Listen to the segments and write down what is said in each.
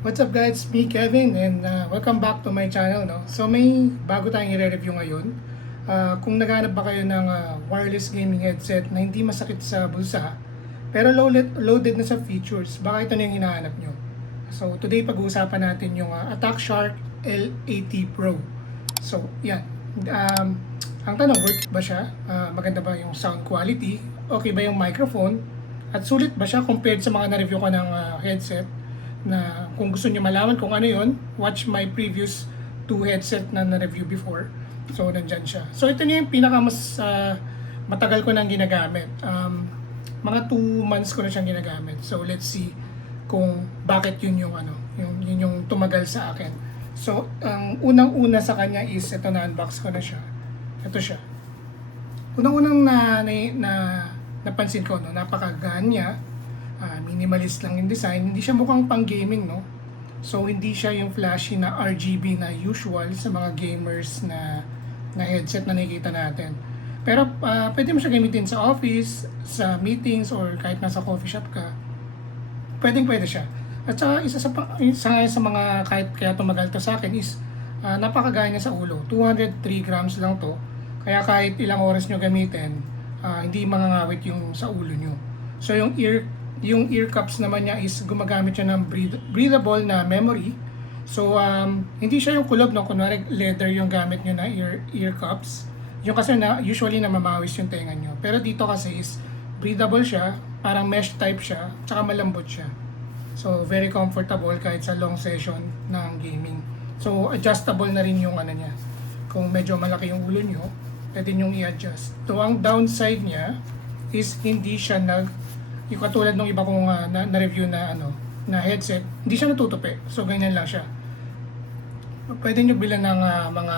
What's up guys, me Kevin and welcome back to my channel. No? So may bago tayong i-review ngayon. Kung naghanap ba kayo ng wireless gaming headset na hindi masakit sa bulsa pero loaded na sa features, baka ito na yung hinahanap nyo. So today pag-uusapan natin yung Attack Shark L80 Pro. So yan, ang tanong, worth ba siya? Maganda ba yung sound quality? Okay ba yung microphone? At sulit ba siya compared sa mga na-review ko ng headset? Na kung gusto niyo malaman kung ano yon, watch my previous two headset na na-review before. So, nandyan siya. So, ito na yung mas matagal ko nang ginagamit. Mga 2 months ko na siyang ginagamit. So, let's see kung bakit yun yung yun yung tumagal sa akin. So, ang unang-una sa kanya is ito, na-unbox ko na siya. Ito siya. Unang-unang napansin ko, no, napakagaan niya. Minimalist lang yung design. Hindi siya mukhang pang gaming, no? So hindi siya yung flashy na RGB na usual sa mga gamers na headset na nakikita natin. Pero pwede mo siya gamitin sa office, sa meetings, or kahit nasa coffee shop ka. Pwede siya. At saka isa sa mga kaya tumagal to sa akin is napakagaya niya sa ulo. 203 grams lang to. Kaya kahit ilang oras nyo gamitin, hindi mangangawit yung sa ulo nyo. So yung ear cups naman niya is gumagamit siya ng breathable na memory. So hindi siya yung kulob, no, kunwari leather yung gamit niyo na ear cups. Yung kasi na usually na mamawis yung tenga niyo. Pero dito kasi is breathable siya, parang mesh type siya, tsaka malambot siya. So very comfortable kahit sa long session ng gaming. So adjustable na rin yung niya. Kung medyo malaki yung ulo niyo, pwede niyo i-adjust. So ang downside niya is hindi siya yung katulad ng iba kong na-review na headset, hindi siya natutupi. So ganyan lang siya. Pwede nyo bilan ng mga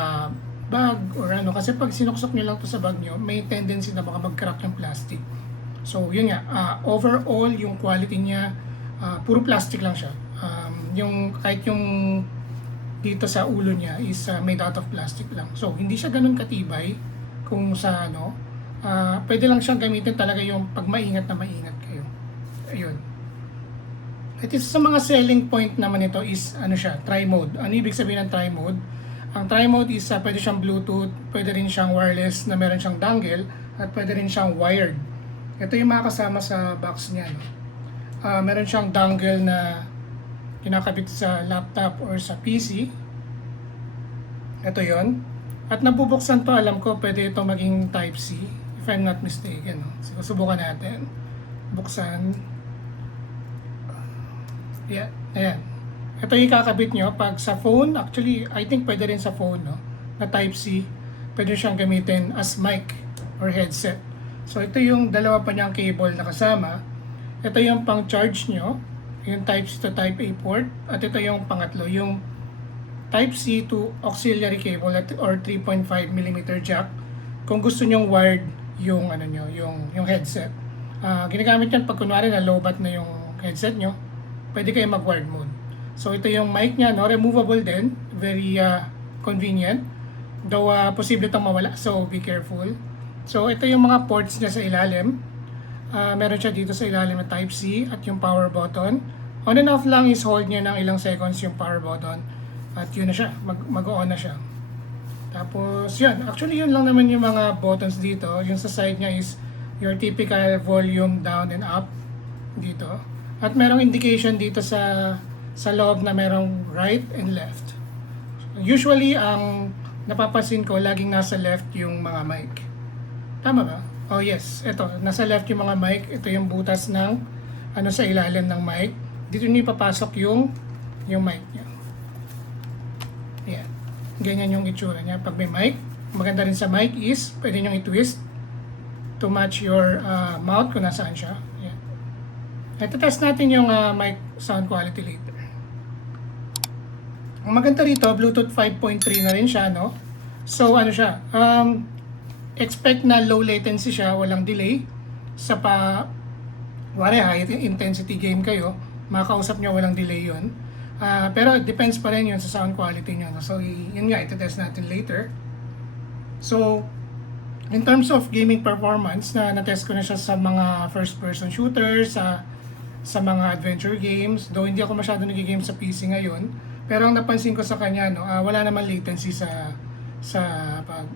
bag or kasi pag sinuksok nyo lang to sa bag nyo, may tendency na baka mag-crack yung plastic. So yun nga, overall yung quality niya, puro plastic lang siya. Kahit yung dito sa ulo niya is made out of plastic lang. So hindi siya ganun katibay kung sa pwede lang siyang gamitin talaga yung pag maingat na maingat kayo. Ayun. At isa sa mga selling point naman ito is siya, tri-mode. Ano ibig sabihin ng tri-mode? Ang tri-mode is pwede siyang Bluetooth, pwede rin siyang wireless na meron siyang dongle, at pwede rin siyang wired. Ito yung mga kasama sa box niya. No? Meron siyang dongle na kinakabit sa laptop or sa PC. Ito yon. At nabubuksan to, alam ko pwede ito maging Type-C. If I'm not mistaken. So, subukan natin. Buksan. Yeah, ayan. Ito yung kakabit nyo. Pag sa phone, actually, I think pwede rin sa phone, no? Na Type-C. Pwede siyang gamitin as mic or headset. So, ito yung dalawa pa niyang cable na kasama. Ito yung pang-charge nyo. Yung Type-C to Type-A port. At ito yung pangatlo, yung Type-C to auxiliary cable or 3.5mm jack. Kung gusto nyong wired yung yung headset. Ginagamit yan pag kunwari na lowbat na yung headset nyo, pwede kayo mag-wired mode. So ito yung mic niya, no, removable din, very convenient. Though posible itong mawala, so be careful. So ito yung mga ports niya sa ilalim. Meron siya dito sa ilalim na Type-C at yung power button. On and off lang is hold niya ng ilang seconds yung power button. At yun na siya, mag-on na siya. Tapos yun, actually yun lang naman yung mga buttons dito. Yung sa side niya is your typical volume down and up dito. At merong indication dito sa loob na merong right and left. Usually ang napapansin ko laging nasa left yung mga mic. Tama ba? Oh yes, ito, nasa left yung mga mic. Ito yung butas ng sa ilalim ng mic. Dito niyo ipapasok yung mic niya. Ayan. Ganyan yung itsura niya pag may mic. Maganda rin sa mic is pwede nyo i-twist to match your mouth kung nasaan siya. Ayan. Ito test natin yung mic sound quality later. Ang maganda rito, Bluetooth 5.3 na rin siya, no? So siya, expect na low latency siya, walang delay. Sa high intensity game kayo, makakausap nyo walang delay yun. Pero it depends pa rin yun sa sound quality nyo. So, yun nga, ito-test natin later. So, in terms of gaming performance, na-test ko na siya sa mga first-person shooters, sa mga adventure games. Though hindi ako masyado nag-game sa PC ngayon, pero ang napansin ko sa kanya, no, wala naman latency sa pag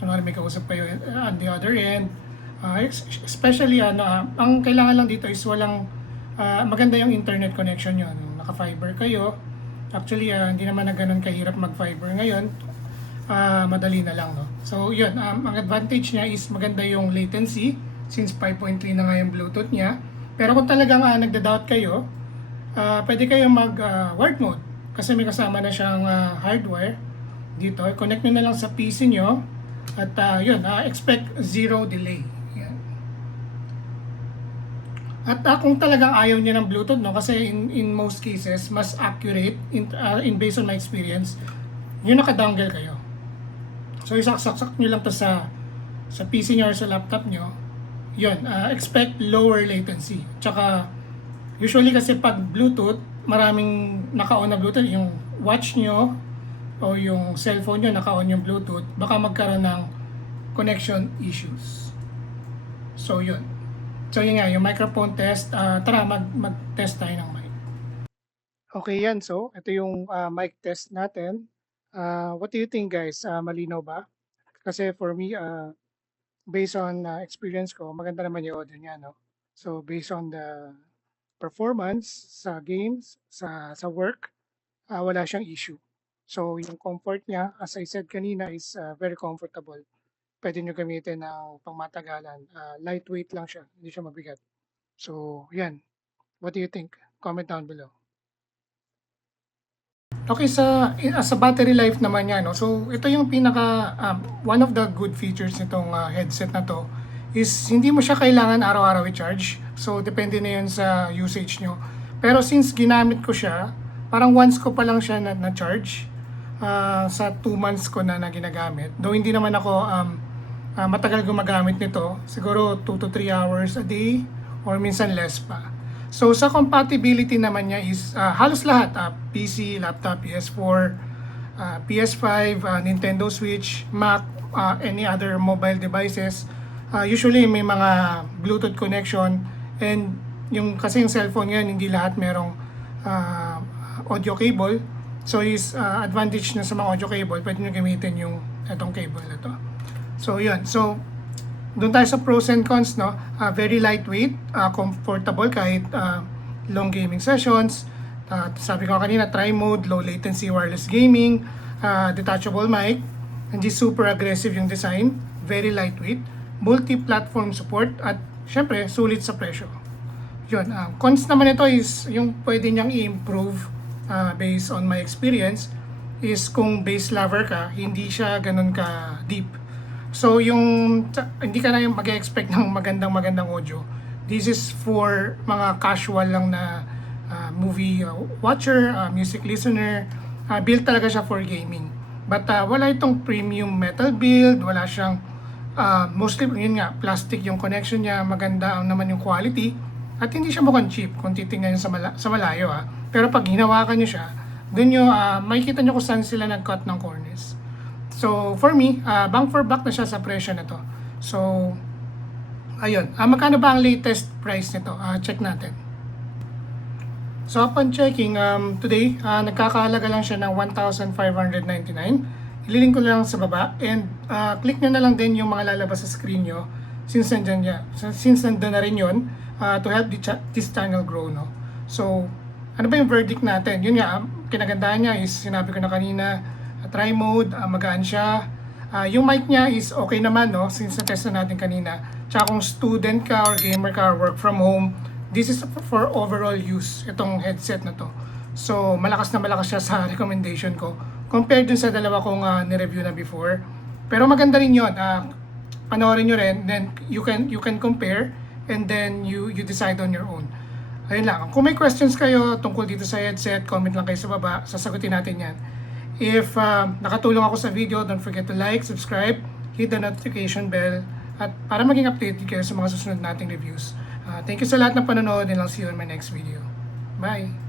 may kausap kayo on the other end. Especially ang kailangan lang dito is walang maganda yung internet connection nyo. No? Naka-fiber kayo. Actually, hindi naman na ganun kahirap mag-fiber ngayon. Madali na lang. No? So, yun. Ang advantage niya is maganda yung latency since 5.3 na nga yung Bluetooth niya. Pero kung talagang nagda-doubt kayo, pwede kayong mag-wired mode. Kasi may kasama na siyang hardware dito. Connect nyo na lang sa PC nyo. At yun, expect zero delay. At kung talagang ayaw niya ng Bluetooth, no, kasi in most cases, mas accurate, based on my experience, yung naka-dongle kayo. So, isaksak nyo lang to sa PC nyo or sa laptop nyo, yun, expect lower latency. Tsaka, usually kasi pag Bluetooth, maraming naka-on na Bluetooth, yung watch nyo o yung cellphone nyo naka-on yung Bluetooth, baka magkaroon ng connection issues. So, yun. So yun nga, yung microphone test, tara mag-test tayo ng mic. Okay yan, so ito yung mic test natin. What do you think guys? Malinaw ba? Kasi for me, based on experience ko, maganda naman yung audio niya, no? So based on the performance sa games, sa work, wala siyang issue. So yung comfort niya, as I said kanina, is very comfortable. Pwede nyo gamitin ng pangmatagalan. Lightweight lang siya, hindi siya mabigat. So, yan. What do you think? Comment down below. Okay, sa battery life naman yan, no? So, ito yung one of the good features nitong headset na to is hindi mo siya kailangan araw-araw i-charge. So, depende na yun sa usage nyo. Pero since ginamit ko siya, parang once ko pa lang siya na-charge sa 2 months ko na ginagamit. Though hindi naman ako matagal gumagamit nito, siguro 2 to 3 hours a day or minsan less pa. So sa compatibility naman niya is halos lahat, PC, laptop, PS4, PS5, Nintendo Switch, Mac, any other mobile devices. Usually may mga Bluetooth connection, and kasi yung cellphone ngayon hindi lahat merong audio cable. So is advantage na sa mga audio cable, pwede nyo gamitin yung itong cable na to. So yun, so doon tayo sa pros and cons, no? Very lightweight, comfortable kahit long gaming sessions. Sabi ko kanina, tri-mode, low latency wireless gaming, detachable mic, hindi super aggressive yung design, very lightweight, multi-platform support, at syempre, sulit sa presyo. Yun, cons naman ito is yung pwede niyang i-improve based on my experience is kung bass lover ka, hindi siya ganun ka deep. So hindi ka na yung mag-expect ng magandang audio. This is for mga casual lang na movie watcher, music listener. Build talaga siya for gaming. But wala itong premium metal build, wala siyang mostly yun nga, plastic yung connection niya, maganda naman yung quality, at hindi siya mukhang cheap kung titingnan sa malayo. Pero pag hinawakan niyo siya, dun nyo makikita nyo kung saan sila nag-cut ng corners. So, for me, bang for buck na siya sa presyo na to. So, ayun. Magkano ba ang latest price nito? Check natin. So, upon checking, today, nagkakahalaga lang siya ng 1,599. Ililink ko lang sa baba. And, click nyo na lang din yung mga lalabas sa screen nyo. Since nandun na rin yun, to help this channel grow, no? So, ano ba yung verdict natin? Yun nga, kinagandahan niya is, sinabi ko na kanina, try mode, magaan siya. Yung mic niya is okay naman, no? Since na-test na natin kanina. Tsaka kung student ka or gamer ka or work from home, this is for overall use, itong headset na to. So, malakas siya sa recommendation ko compared dun sa dalawa kong ni-review na before. Pero maganda rin yun. Panoorin nyo rin, then you can compare, and then you decide on your own. Ayun lang. Kung may questions kayo tungkol dito sa headset, comment lang kayo sa baba. Sasagutin natin yan. If nakatulong ako sa video, don't forget to like, subscribe, hit the notification bell, at para maging updated kayo sa mga susunod nating reviews. Thank you sa lahat ng panonood, and I'll see you in my next video. Bye!